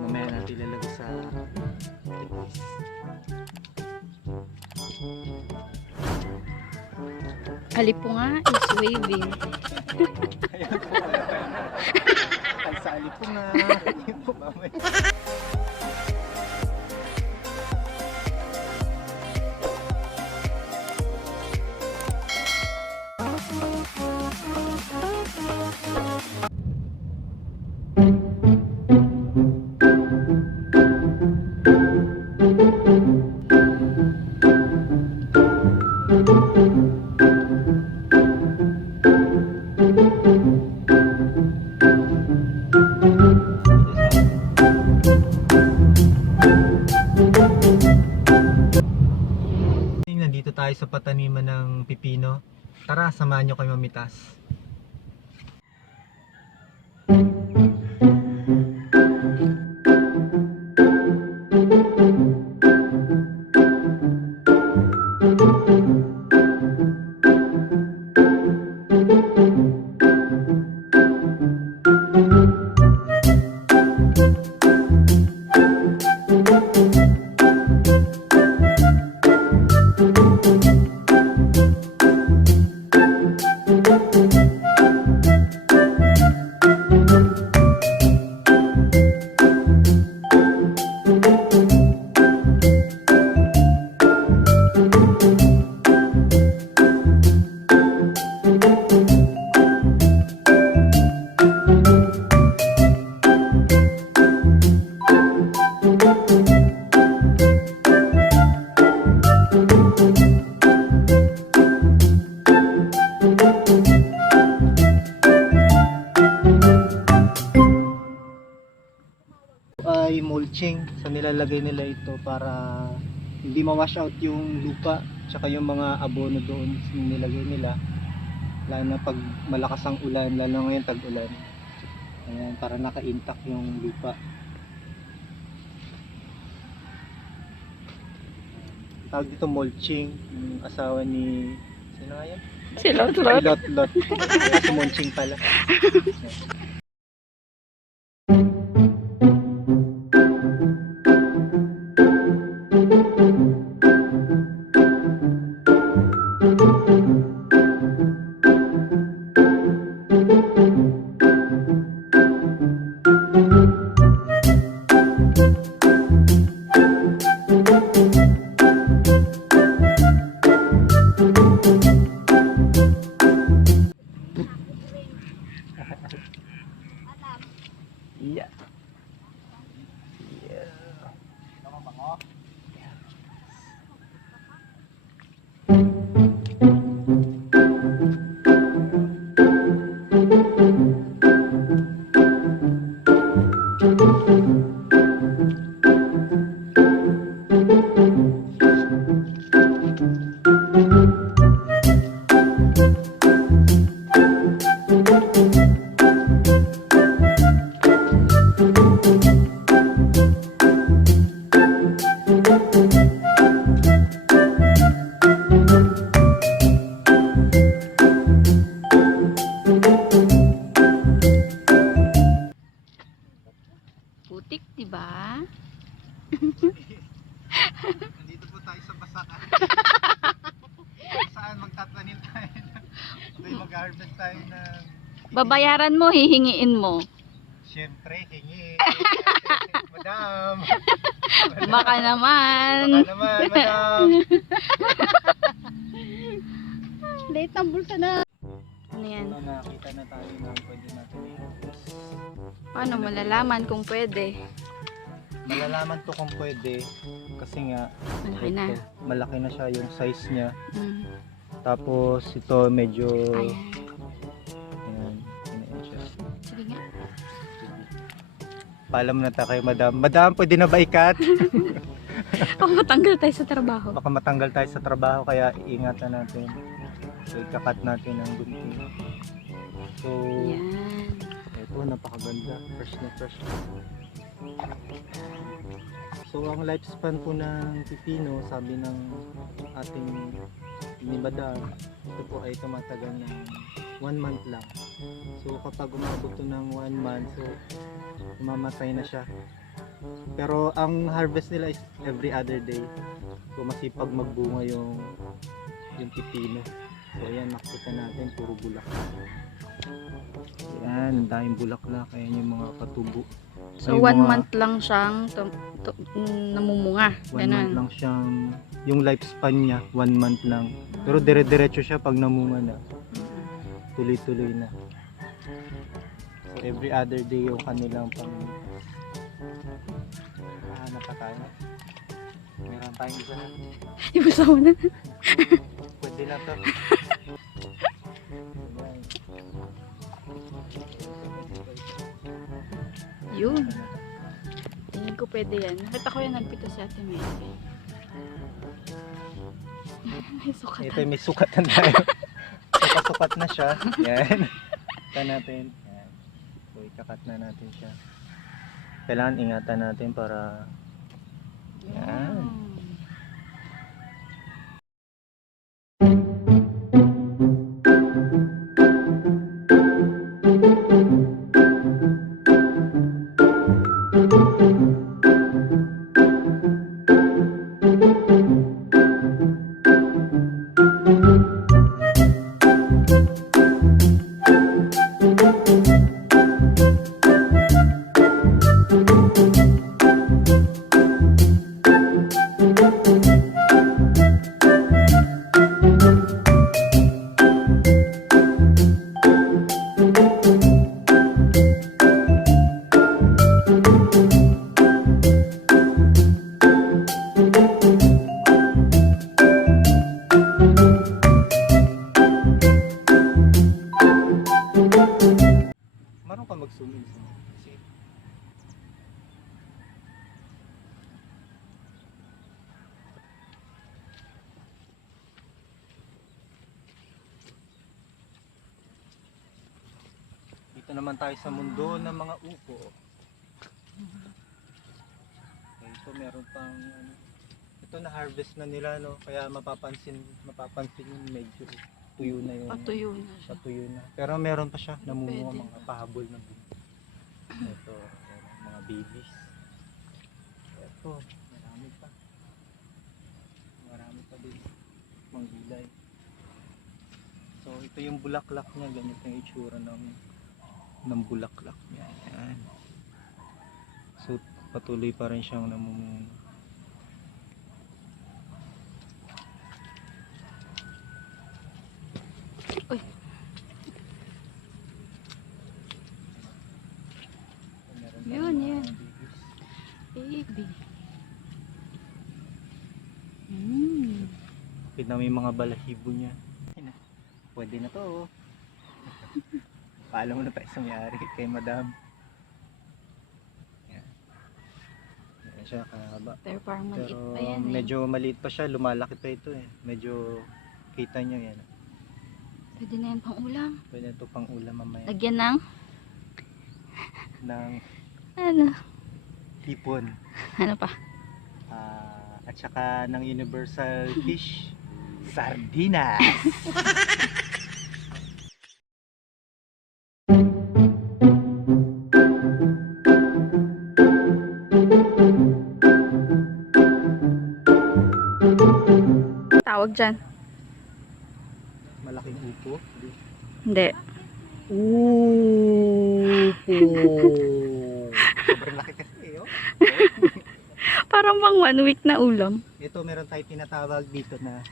Mamaya natin ilalagay sa Alipunga is waving. Ayan po pala. Ay, sa alipunga. Ayan po mamaya. Nandito tayo sa pataniman ng pipino. Tara, samahan nyo kayo mamitas. Ay mulching, sa nilalagay nila ito para hindi ma-wash out yung lupa tsaka yung mga abono doon nilagay nila, lalo na pag malakas ang ulan, lalo ngayon tag-ulan. Ayan, para naka-intact yung lupa. Tawag dito mulching, yung asawa ni sino nga yan? Si Lot. Lot. Kasi mulching pala. Yeah. Putik, di ba? Nandito po tayo sa Basakan. Saan magtatanim tayo? Okay, mag-harvest tayo ng... Babayaran mo, hihingiin mo. Siyempre, hingi. Madam. Baka naman. Baka naman, madam. Late ang bulsa na. Ano yan? Nakita na tayo na pwede natin i-harvest. Paano malalaman kung pwede? Malalaman to kung pwede kasi nga Malaki na. ito, malaki na siya yung size niya. Mm. Tapos ito medyo Ayan. ayan, ayan siya. Sige nga. Paalam na tayo kay madam. Madam, pwede na ba ikat? Baka matanggal tayo sa trabaho. Baka matanggal tayo sa trabaho kaya iingatan natin. So ikakat natin ang gunting. So Yan. Ito, napakaganda. Fresh na fresh. So, ang lifespan po ng pipino, sabi ng ating ni Madam, ito po ay tumatagal ng 1 month lang. So, kapag umabot to ng 1 month, so, mamatay na siya. Pero, ang harvest nila is every other day. So, masipag magbunga yung pipino. So, ayan, makikita natin, puro bulaklak. Ayan, ang daming bulaklak. Ayan yung mga patubo. So, Yung 1 mga- month lang siyang namumunga. 1 month Ganun. lang siyang, yung lifespan niya, 1 month lang. Pero dire-diretso siya pag namunga na. Tuloy-tuloy na. So, every other day yung kanilang hanap pa tayo. Meron tayong isa. Ibusa mo na. Pwede na to. Yun. Tingin ko pwede yan. Nakita ko yan, nagpito si Ate May. May sukat. Ito may sukatan tayo. Sukat-sukat na siya. Yan. Ika natin. Yan. So, ikakat na natin siya. Kailangan ingatan natin para yan. Marunong ka mag-zoom in sa kasi dito naman tayo sa mundo ng mga upo. Okay, ito meron pang ito na harvest na nila, no, kaya mapapansin yung medyo tuyo na yung Patuyo na siya. patuyo na. Pero meron pa siya namumunga mga pahabol na bunga. Ito, mga babies. Ito, marami pa. Marami pa din. Mga gulay. So, ito yung bulaklak niya. Ganito yung itsura ng bulaklak niya. Ayan. So, patuloy pa rin siyang namumunga. Uy. Meron pa Yun, mga yun. babies. Baby. Kita mo yung mga balahibo niya. Ayun na. Pwede na to. Paalam mo na tayo sa may-ari kay Madam. Yan. Yan siya kahaba. Pero parang maliit Pero pa yan eh. medyo maliit pa siya. Lumalaki pa ito eh. Medyo kita nyo yan. Pwede na yan pang ulam. Pwede ito pang ulam mamaya. Lagyan ng Ng ano? hipon. Ano pa? At saka ng universal fish. Sardinas. Tawag dyan. Malaking upo. Hindi. Upo. Sobrang laki kasi oh. Parang pang 1 week na ulam. Ito meron tayo tinatawag dito na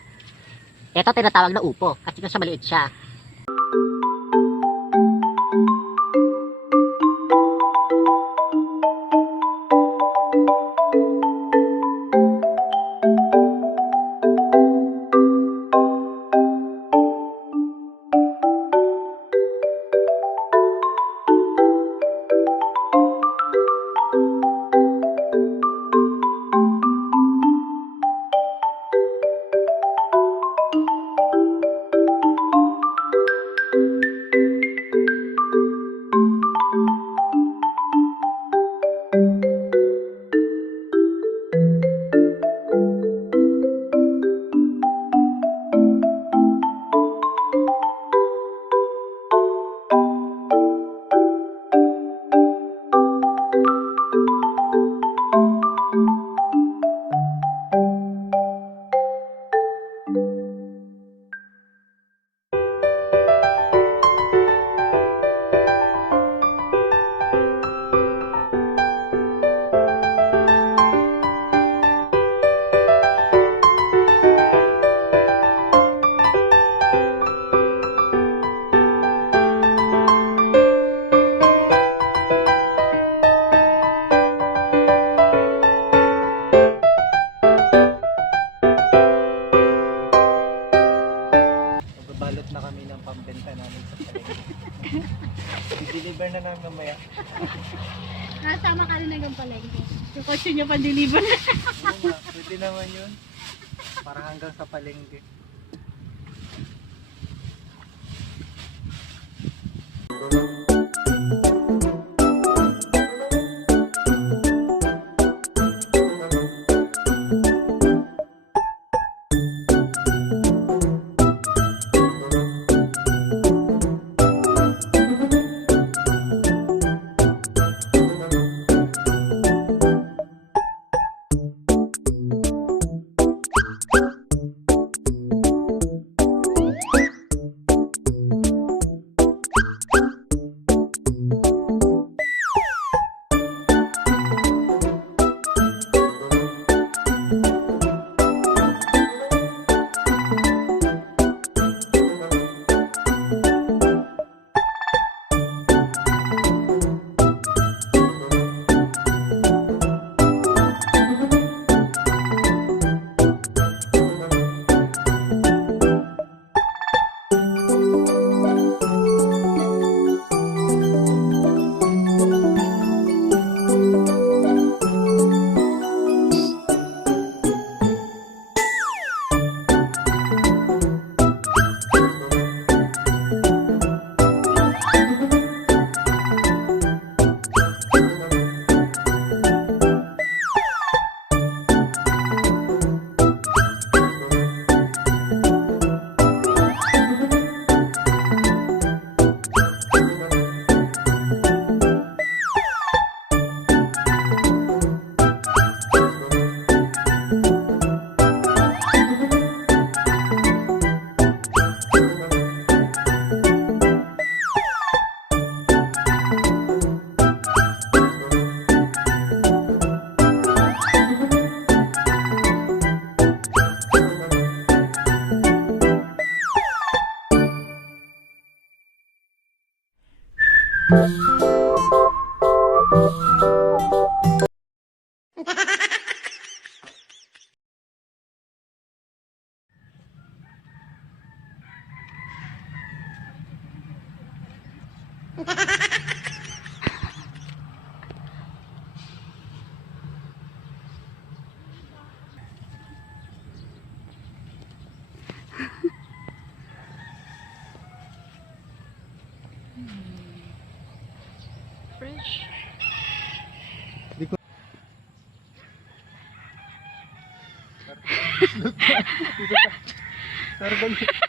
Ito tinatawag na upo kasi kasi maliit siya. Nasama ka rin hanggang palengke. Yung kotse niya pa-deliver. Oo nga, pwede naman yun. Para hanggang sa palengke. Fresh. Sarap